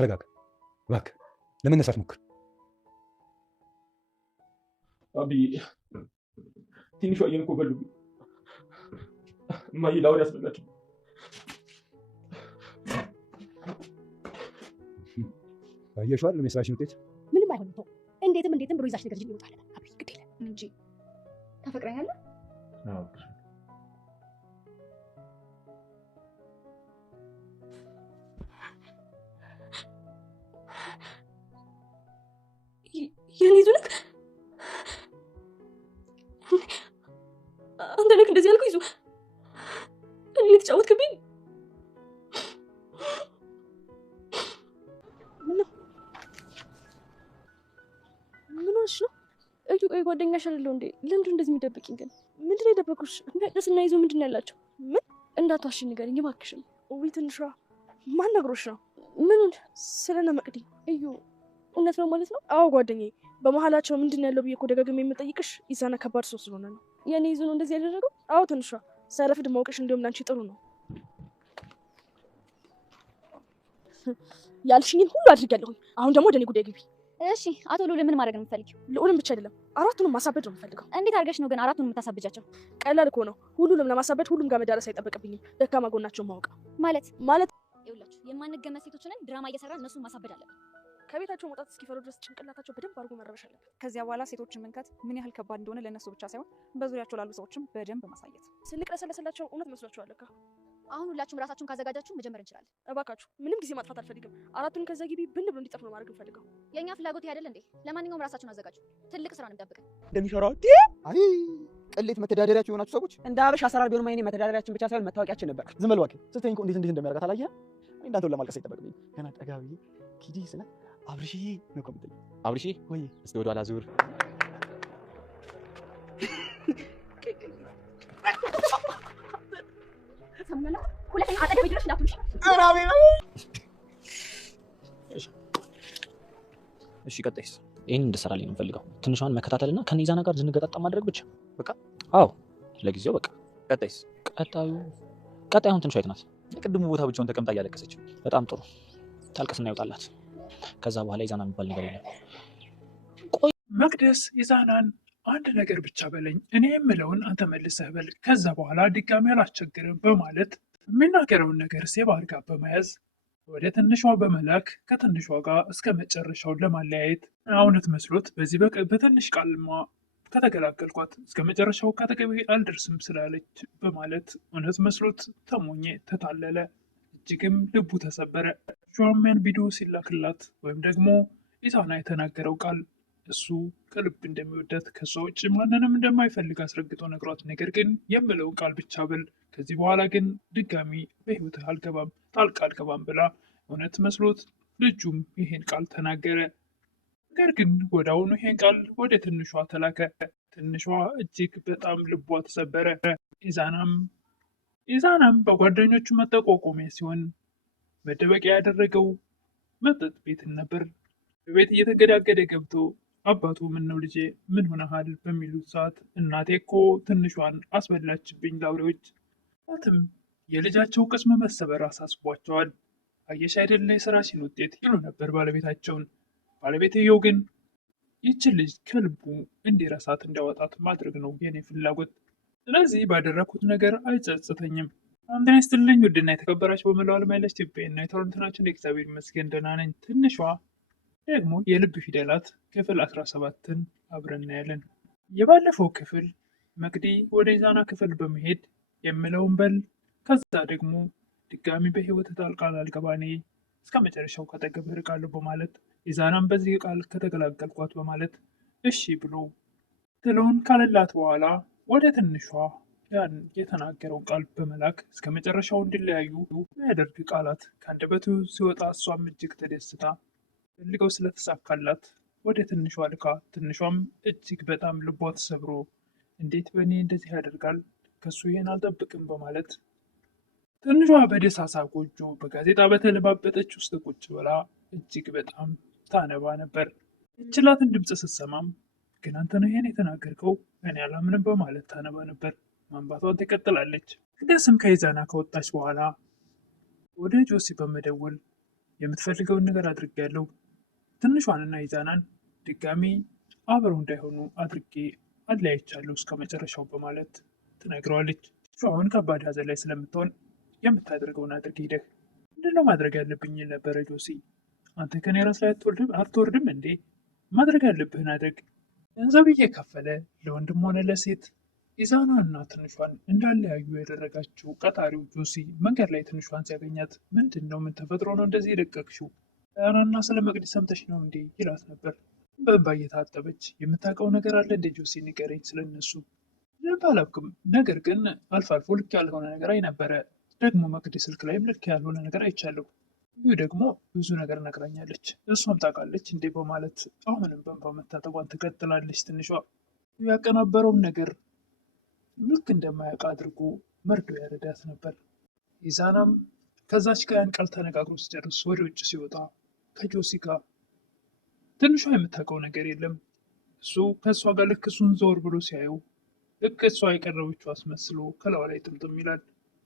ተረጋጋ እባክህ። ለመነሳት ሞክር። አቢ ትንሿ እየን እኮ በሉብኝ። እማዬ ላውድ ያስበላችሁ። አየሽው አይደል የስራሽን ውጤት? ምንም አይሆንም። ተው እንዴትም ብሎ ይዛሽ ነገር ይወጣል። አቢ ግድ የለም እንጂ ታፈቅረኛለህ? አዎ የኔ ዙልክ አንተ ልክ እንደዚህ ያልኩ ይዙ እኔ ልትጫወትክብኝ ምን ሆነሽ ነው? እዩ ቆይ ጓደኛሽ አይደለው እንዴ? ለምንድን እንደዚህ የሚደብቂኝ ግን? ምንድን ነው የደበቁሽ? መቅደስና ይዞ ምንድን ነው ያላቸው? ምን እንዳትዋሽ ንገሪኝ እባክሽን። ውይ ትንሿ ማን ነግሮሽ ነው? ምኑን? ስለነ መቅዲ። እዩ እውነት ነው ማለት ነው? አዎ ጓደኛዬ፣ በመሀላቸው ምንድን ያለው ብዬ እኮ ደጋግሜ የምጠይቅሽ ኢዛና ከባድ ሰው ስለሆነ ነው። የኔ ይዞ ነው እንደዚህ ያደረገው? አዎ ትንሿ ሳይረፍድ ማውቅሽ እንዲሁም ላንቺ ጥሩ ነው። ያልሽኝን ሁሉ አድርጊያለሁ። አሁን ደግሞ ወደ እኔ ጉዳይ ግቢ። እሺ አቶ ልዑል ምን ማድረግ ነው የምትፈልጊው? ልዑልን ብቻ አይደለም አራቱንም ማሳበድ ነው የምፈልገው። እንዴት አድርገሽ ነው ግን አራቱንም የምታሳብጃቸው? ቀላል እኮ ነው። ሁሉንም ለማሳበድ ሁሉም ጋር መዳረስ አይጠበቅብኝም። ደካማ ጎናቸውን ማወቅ ማለት ይኸውላችሁ የማንገመት ሴቶችን ድራማ እየሰራ እነሱን ማሳበድ አለብን። ከቤታቸው መውጣት እስኪፈሩ ድረስ ጭንቅላታቸው በደንብ አድርጎ መረበሽ አለበት። ከዚያ በኋላ ሴቶችን መንካት ምን ያህል ከባድ እንደሆነ ለእነሱ ብቻ ሳይሆን በዙሪያቸው ላሉ ሰዎችም በደንብ ማሳየት። ስንቅለሰለስላቸው እውነት መስሏቸዋል ለካ። አሁን ሁላችሁም ራሳችሁን ካዘጋጃችሁ መጀመር እንችላለን። እባካችሁ ምንም ጊዜ ማጥፋት አልፈልግም። አራቱን ከዛ ግቢ ብን ብሎ እንዲጠፉ ነው ማድረግ እንፈልገው። የእኛ ፍላጎት ይሄ አይደል እንዴ? ለማንኛውም ራሳችሁን አዘጋጁ። ትልቅ ስራ ነው የምጠብቀን። እንደሚሰራው አይ ቅሌት መተዳደሪያችሁ የሆናችሁ ሰዎች እንደ አበሽ አሰራር ቢሆን ማይኔ መተዳደሪያችን ብቻ ሳይሆን መታወቂያችን ነበር። ዝም በል እባክህ። ስትይኝ እኮ እንዴት እንደሚያደርጋት አላየህም? እንዳንተው ለማልቀስ አይጠበቅብኝም። ገና ጠጋ ብዬ ኪዲ ስለ አብርሽዬ ነው እኮ የምትለኝ። አብርሽ ወይ እስቲ ወደ ኋላ ዙር። ሁለተኛ አጠገቤ ድረስ እንዳትሉሽ። እሺ ቀጣይስ? ይሄን እንድሰራልኝ ነው የምፈልገው። ትንሿን መከታተልና ከኒዛና ጋር ዝንገጣጣ ማድረግ ብቻ በቃ። አዎ ለጊዜው በቃ። ቀጣይስ? ቀጣይ አሁን ትንሿ የት ናት? የቅድሙ ቦታ ብቻውን ተቀምጣ እያለቀሰች። በጣም ጥሩ ታልቅስና ይወጣላት። ከዛ በኋላ ኢዛና የሚባል ነገር የለም። ቆይ መቅደስ ኢዛናን አንድ ነገር ብቻ በለኝ፣ እኔ የምለውን አንተ መልሰህ በል፣ ከዛ በኋላ ድጋሚ አላስቸግርም በማለት የሚናገረውን ነገር ሴቭ አድርጋ በመያዝ ወደ ትንሿ በመላክ ከትንሿ ጋር እስከ መጨረሻውን ለማለያየት እውነት መስሎት በዚህ በትንሽ ቃልማ ከተገላገልኳት እስከ መጨረሻው ካጠገቤ አልደርስም ስላለች በማለት እውነት መስሎት ተሞኘ፣ ተታለለ። እጅግም ልቡ ተሰበረ። ሹዋሚያን ቪዲዮ ሲላክላት ወይም ደግሞ ኢዛና የተናገረው ቃል እሱ ከልብ እንደሚወዳት ከሷ ውጭ ማንንም እንደማይፈልግ አስረግጦ ነግሯት፣ ነገር ግን የምለውን ቃል ብቻ ብል፣ ከዚህ በኋላ ግን ድጋሚ በህይወትህ አልገባም፣ ጣልቃ አልገባም ብላ እውነት መስሎት ልጁም ይሄን ቃል ተናገረ። ነገር ግን ወደ አሁኑ ይሄን ቃል ወደ ትንሿ ተላከ። ትንሿ እጅግ በጣም ልቧ ተሰበረ። ኢዛናም በጓደኞቹ መጠቋቆሚያ ሲሆን መደበቂያ ያደረገው መጠጥ ቤትን ነበር። በቤት እየተገዳገደ ገብቶ አባቱ ምን ነው ልጄ ምን ሆነሃል በሚሉት ሰዓት እናቴ እኮ ትንሿን አስበላችብኝ ላውሬዎች። ትም የልጃቸው ቅስም መሰበር አሳስቧቸዋል። አየሽ አይደለ የስራሽን ውጤት ይሉ ነበር ባለቤታቸውን። ባለቤትየው ግን ይችን ልጅ ከልቡ እንዲረሳት እንዲያወጣት ማድረግ ነው የኔ ፍላጎት። ስለዚህ ባደረኩት ነገር አይጸጽተኝም። አንተን ይስጥልኝ ውድና የተከበራችሁ በመላው ዓለም ያላችሁ ኢትዮጵያውያንና የቶሮንቶናችን እግዚአብሔር ይመስገን ደህና ነኝ። ትንሿ ደግሞ የልብ ፊደላት ክፍል 17ን አብረን እናያለን። የባለፈው ክፍል መቅዲ ወደ ኢዛና ክፍል በመሄድ የምለውን በል፣ ከዛ ደግሞ ድጋሚ በህይወት ጣልቃ ላልገባ እኔ እስከ መጨረሻው ካጠገብህ እርቃለሁ በማለት ኢዛናም በዚህ ቃል ከተገላገልኳት በማለት እሺ ብሎ ትለውን ካለላት በኋላ ወደ ትንሿ ያን የተናገረውን ቃል በመላክ እስከ መጨረሻው እንዲለያዩ የሚያደርግ ቃላት ከአንደበቱ ሲወጣ እሷም እጅግ ተደስታ ፈልገው ስለተሳካላት ወደ ትንሿ ልካ፣ ትንሿም እጅግ በጣም ልቧ ተሰብሮ እንዴት በእኔ እንደዚህ ያደርጋል ከሱ ይሄን አልጠብቅም በማለት ትንሿ በደሳሳ ጎጆ በጋዜጣ በተለባበጠች ውስጥ ቁጭ ብላ እጅግ በጣም ታነባ ነበር። የችላትን ድምፅ ስትሰማም ግን አንተ ነው ይሄን የተናገርከው እኔ አላምንም በማለት ታነባ ነበር። ማንባቷን ትቀጥላለች። መቅደስም ከኢዛና ከወጣች በኋላ ወደ ጆሲ በመደወል የምትፈልገውን ነገር አድርጌያለሁ። ትንሿንና ኢዛናን ድጋሚ አብረው እንዳይሆኑ አድርጌ አለያይቻለሁ እስከ መጨረሻው በማለት ትነግረዋለች። እሱ አሁን ከባድ ሐዘን ላይ ስለምትሆን የምታደርገውን አድርግ ሂደህ ምንድነው ማድረግ ያለብኝ ነበረ ጆሲ። አንተ ከኔ ራስ ላይ አትወርድም እንዴ? ማድረግ ያለብህን አድርግ። ገንዘብ እየከፈለ ለወንድም ሆነ ለሴት ኢዛና እና ትንሿን እንዳለያዩ ያደረጋችው ቀጣሪው ጆሲ መንገድ ላይ ትንሿን ሲያገኛት ምንድን ነው ምን ተፈጥሮ ነው እንደዚህ የደቀቅሽው? ራና ስለ መቅዲ ሰምተሽ ነው እንዴ ይላት ነበር። በእንባ እየታጠበች የምታውቀው ነገር አለ እንደ ጆሲ ንገረኝ ስለነሱ። ልብ አላውቅም፣ ነገር ግን አልፎ አልፎ ልክ ያልሆነ ነገር አይ ነበረ። ደግሞ መቅዲ ስልክ ላይም ልክ ያልሆነ ነገር አይቻለሁ። ይህ ደግሞ ብዙ ነገር ነግራኛለች፣ እሷም ታውቃለች እንዴ በማለት አሁንም በእንባ መታጠቧን ትቀጥላለች። ትንሿ ያቀናበረውን ነገር ልክ እንደማያውቅ አድርጎ መርዶ ያረዳት ነበር። ኢዛናም ከዛች ጋር ያን ቃል ተነጋግሮ ሲጨርስ ወደ ውጭ ሲወጣ ከጆሲ ጋር ትንሿ የምታውቀው ነገር የለም። እሱ ከእሷ ጋር ልክ እሱን ዘወር ብሎ ሲያየው ልክ እሷ የቀረበችው አስመስሎ ከላዋ ላይ ጥምጥም ይላል።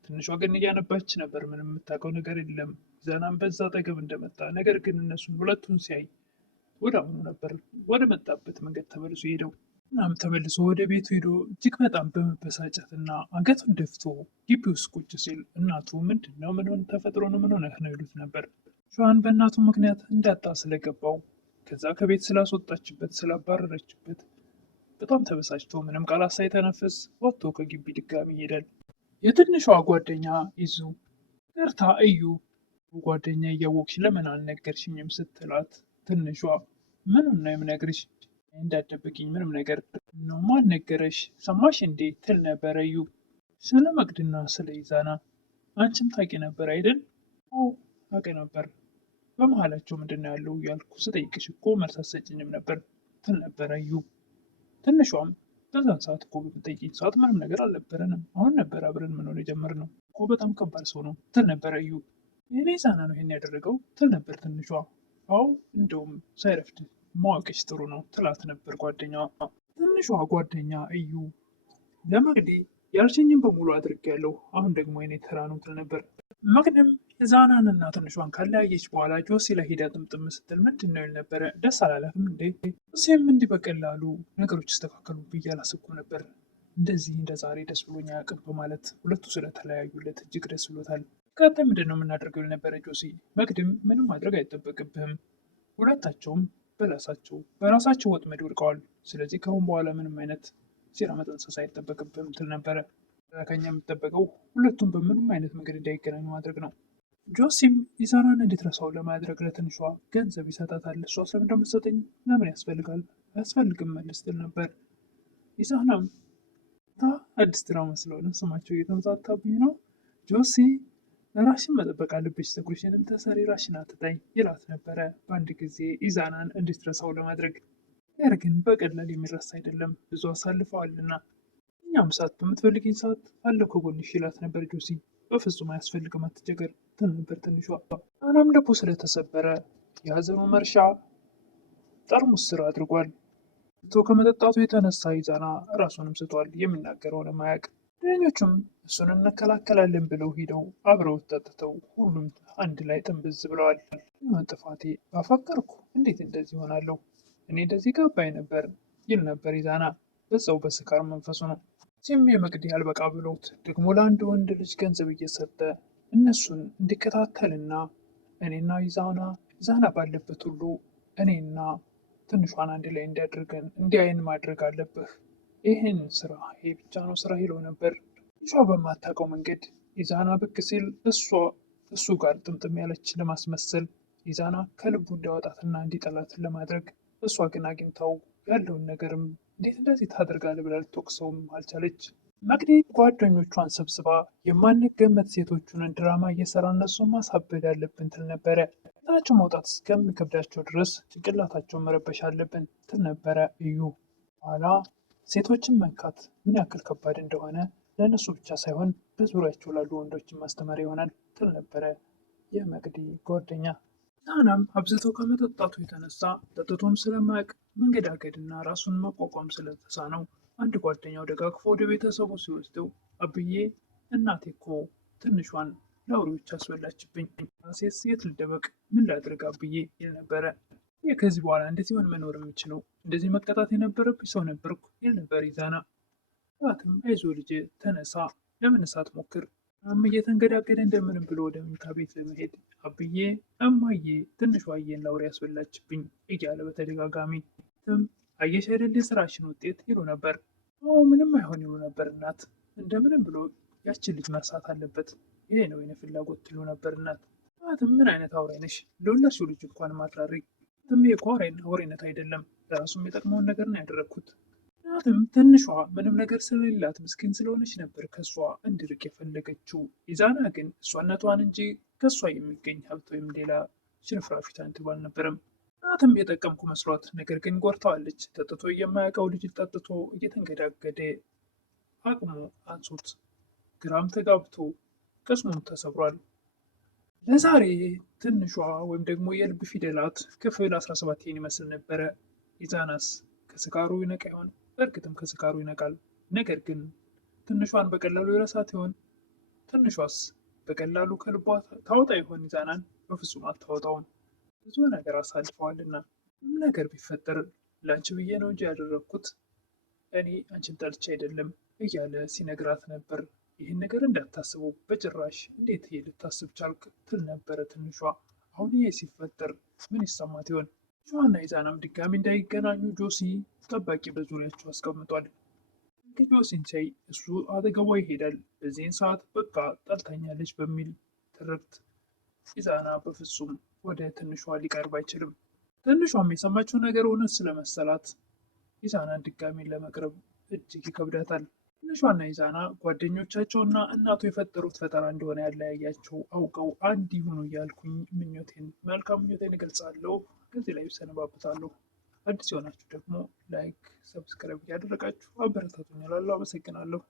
ትንሿ ግን እያነባች ነበር። ምንም የምታውቀው ነገር የለም። ኢዛናም በዛ አጠገብ እንደመጣ ነገር ግን እነሱን ሁለቱን ሲያይ ወደ አሁኑ ነበር ወደ መጣበት መንገድ ተመልሶ ሄደው። እናም ተመልሶ ወደ ቤቱ ሄዶ እጅግ በጣም በመበሳጨት እና አንገቱን ደፍቶ ግቢ ውስጥ ቁጭ ሲል እናቱ ምንድን ነው ምን ሆነ ተፈጥሮ ነው ምን ሆነህ ነው ይሉት ነበር። ሸዋን በእናቱ ምክንያት እንዳጣ ስለገባው ከዛ ከቤት ስላስወጣችበት ስላባረረችበት በጣም ተበሳጭቶ ምንም ቃላት ሳይተነፍስ ወጥቶ ከግቢ ድጋሚ ይሄዳል። የትንሿ ጓደኛ ይዙ ቀርታ እዩ ጓደኛ እያወቅሽ ለምን አልነገርሽኝም ስትላት ትንሿ ምኑን ነው የምነግርሽ እንዳደበቅኝ ምንም ነገር ነው ማን ነገረሽ ሰማሽ እንዴ ትል ነበረ እዩ። ስለ መቅድና ስለ ኢዛና አንቺም ታውቂ ነበር አይደል? አዎ አውቅ ነበር። በመሀላቸው ምንድን ነው ያለው ያልኩ ስጠይቅሽ እኮ መልስ አትሰጭኝም ነበር ትል ነበረ እዩ። ትንሿም በዛን ሰዓት እኮ በምጠይቅኝ ሰዓት ምንም ነገር አልነበረንም፣ አሁን ነበር አብረን መኖር የጀመርነው እኮ በጣም ከባድ ሰው ነው ትል ነበረ እዩ። የኔ ኢዛና ነው ይሄን ያደረገው ትል ነበር ትንሿ። አዎ እንደውም ሳይረፍድ ማወቅሽ ጥሩ ነው ትላት ነበር ጓደኛዋ። ትንሿ ጓደኛ እዩ ለመቅዲ ያልሽኝም በሙሉ አድርጌያለሁ፣ አሁን ደግሞ የኔ ተራ ነው ትል ነበር። መቅድም ኢዛናን እና ትንሿን ካለያየች በኋላ ጆሲ ላይ ሄዳ ጥምጥም ስትል ምንድን ነው ይል ነበረ። ደስ አላለህም እንዴ? እሴም እንዲህ በቀላሉ ነገሮች ይስተካከሉ ብዬ አላሰብኩም ነበር፣ እንደዚህ እንደ ዛሬ ደስ ብሎኝ አያውቅም በማለት ሁለቱ ስለተለያዩለት እጅግ ደስ ብሎታል። ቀጣይ ምንድን ነው የምናደርገው ይል ነበረ ጆሲ። መቅድም ምንም ማድረግ አይጠበቅብህም፣ ሁለታቸውም በራሳቸው ወጥመድ ወድቀዋል። ስለዚህ ከአሁን በኋላ ምንም አይነት ሴራ መጠንሰስ አይጠበቅብህም ትል ነበረ። ከኛ የሚጠበቀው ሁለቱም በምንም አይነት መንገድ እንዳይገናኙ ማድረግ ነው። ጆሲም ኢዛናን እንድትረሳው ለማድረግ ለትንሿ ገንዘብ ይሰጣታል። እሷ ስለምንደምትሰጠኝ ለምን ያስፈልጋል? አያስፈልግም መልስ ትል ነበር። ኢዛናም አዲስ ድራማ ስለሆነ ስማቸው እየተመጣጣብኝ ነው ጆሲ ራሽን መጠበቅ አለብሽ፣ ፀጉርሽንም ተሰሪ፣ ራሽን አትታይ ይላት ነበረ በአንድ ጊዜ ኢዛናን እንድትረሳው ለማድረግ። ነገር ግን በቀላል የሚረሳ አይደለም፣ ብዙ አሳልፈዋልና። እኛም ሰዓት በምትፈልግኝ ሰዓት አለው ከጎንሽ ይላት ነበር ጆሲ። በፍጹም አያስፈልግም አትቸገር ትል ነበር ትንሿ። አናም ልቡ ስለተሰበረ የሀዘኑ መርሻ ጠርሙስ ስር አድርጓል። ከመጠጣቱ የተነሳ ኢዛና ራሱንም ስቷል፣ የሚናገረውንም አያውቅ። ዳኞቹም እሱን እንከላከላለን ብለው ሂደው አብረው ጠጥተው ሁሉም አንድ ላይ ጥንብዝ ብለዋል። ይሁን ጥፋቴ ባፈቀርኩ እንዴት እንደዚህ ሆናለሁ? እኔ እንደዚህ ገባኝ ነበር ይል ነበር ኢዛና በዛው በስካር መንፈሱ ነው። ሲም የመቅዲ አልበቃ ብሎት ደግሞ ለአንድ ወንድ ልጅ ገንዘብ እየሰጠ እነሱን እንዲከታተልና እኔና ኢዛና ባለበት ሁሉ እኔና ትንሿን አንድ ላይ እንዲያደርገን እንዲያይን ማድረግ አለብህ። ይህን ስራ ይሄ ብቻ ነው ስራ ይለው ነበር። እሷ በማታውቀው መንገድ ኢዛና ብቅ ሲል እሱ ጋር ጥምጥም ያለች ለማስመሰል ኢዛና ከልቡ እንዲያወጣትና እንዲጠላትን ለማድረግ እሷ ግን አግኝታው ያለውን ነገርም እንዴት እንደዚህ ታደርጋለህ ብላ ልትወቅሰውም አልቻለች። መቅዲ ጓደኞቿን ሰብስባ የማንገመት ሴቶቹን ድራማ እየሰራ እነሱን ማሳበድ አለብን ትል ነበረ። ታቸው መውጣት እስከሚከብዳቸው ድረስ ጭንቅላታቸውን መረበሽ አለብን ትል ነበረ እዩ። ኋላ ሴቶችን መንካት ምን ያክል ከባድ እንደሆነ ለእነሱ ብቻ ሳይሆን በዙሪያቸው ላሉ ወንዶችን ማስተማር ይሆናል ትል ነበረ የመቅዲ ጓደኛ። ኢዛናም አብዝቶ ከመጠጣቱ የተነሳ ጠጥቶም ስለማያውቅ መንገዳገድና ራሱን መቋቋም ስለተሳነው አንድ ጓደኛው ደጋግፎ ወደ ቤተሰቡ ሲወስደው አብዬ እናቴ እኮ ትንሿን ለአውሬዎች አስበላችብኝ። ራሴስ የት ልደበቅ? ምን ላድርግ ብዬ ይል ነበረ። ይህ ከዚህ በኋላ እንደዚህ ሆን መኖር የምችለው እንደዚህ መቀጣት የነበረብኝ ሰው ነበርኩ ይል ነበር ኢዛና። ጠዋትም አይዞ ልጄ ተነሳ፣ ለመነሳት ሞክር። እየተንገዳገደ እንደምንም ብሎ ወደ መኝታ ቤት ለመሄድ አብዬ እማዬ ትንሿ አየን ለአውሬ ያስበላችብኝ እያለ በተደጋጋሚ አየሽ አይደል የስራሽን ውጤት ይሉ ነበር። ምንም አይሆን ይሉ ነበር እናት። እንደምንም ብሎ ያችን ልጅ መርሳት አለበት፣ ይሄ ነው የኔ ፍላጎት ትሉ ነበር እናት። እናትም ምን አይነት አውሬ ነሽ? ለወለድሽው ልጅ እንኳን ማትራሪ። ይሄ እኮ አውሬነት አይደለም፣ ለራሱ የሚጠቅመውን ነገር ነው ያደረግኩት። እናትም ትንሿ ምንም ነገር ስለሌላት ምስኪን ስለሆነች ነበር ከእሷ እንድርቅ የፈለገችው። ኢዛና ግን እሷነቷን እንጂ ከእሷ የሚገኝ ሀብት ወይም ሌላ ሽርፍራፊት አንትባ አልነበረም። እናትም የጠቀምኩ መስሏት፣ ነገር ግን ጎርተዋለች። ጠጥቶ የማያውቀው ልጅ ጠጥቶ እየተንገዳገደ አቅሙ አንሶት ግራም ተጋብቶ ቅስሙም ተሰብሯል። ለዛሬ ትንሿ ወይም ደግሞ የልብ ፊደላት ክፍል 17 ይህን ይመስል ነበረ። ኢዛናስ ከስካሩ ይነቃ ይሆን? በእርግጥም ከስካሩ ይነቃል። ነገር ግን ትንሿን በቀላሉ ይረሳት ይሆን? ትንሿስ በቀላሉ ከልቧ ታወጣ ይሆን? ኢዛናን በፍጹም አታወጣውም። ብዙ ነገር አሳልፈዋልና ምንም ነገር ቢፈጠር ለአንቺ ብዬ ነው እንጂ ያደረግኩት እኔ አንቺን ጠልቼ አይደለም እያለ ሲነግራት ነበር። ይህን ነገር እንዳታስበው በጭራሽ፣ እንዴት ይሄ ልታስብ ቻልክ? ትል ነበረ ትንሿ። አሁን ይሄ ሲፈጠር ምን ይሰማት ይሆን? ጆዋና ኢዛናም ድጋሚ እንዳይገናኙ ጆሲ ጠባቂ በዙሪያቸው አስቀምጧል። ጆሲን ሲያይ እሱ አጠገቧ ይሄዳል። በዚህን ሰዓት በቃ ጠልታኛለች በሚል ትርክት ኢዛና በፍጹም ወደ ትንሿ ሊቀርብ አይችልም። ትንሿም የሰማችው ነገር እውነት ስለመሰላት ኢዛናን ድጋሚ ለመቅረብ እጅግ ይከብዳታል። ትንሿና ኢዛና ጓደኞቻቸውና እናቱ የፈጠሩት ፈጠራ እንደሆነ ያለያያቸው አውቀው አንድ ይሁኑ እያልኩኝ መልካም ምኞቴን እገልጻለሁ። ከዚህ ላይ ሰነባብታለሁ። አዲስ የሆናችሁ ደግሞ ላይክ፣ ሰብስክራይብ እያደረጋችሁ አበረታቱኝ እላለሁ። አመሰግናለሁ።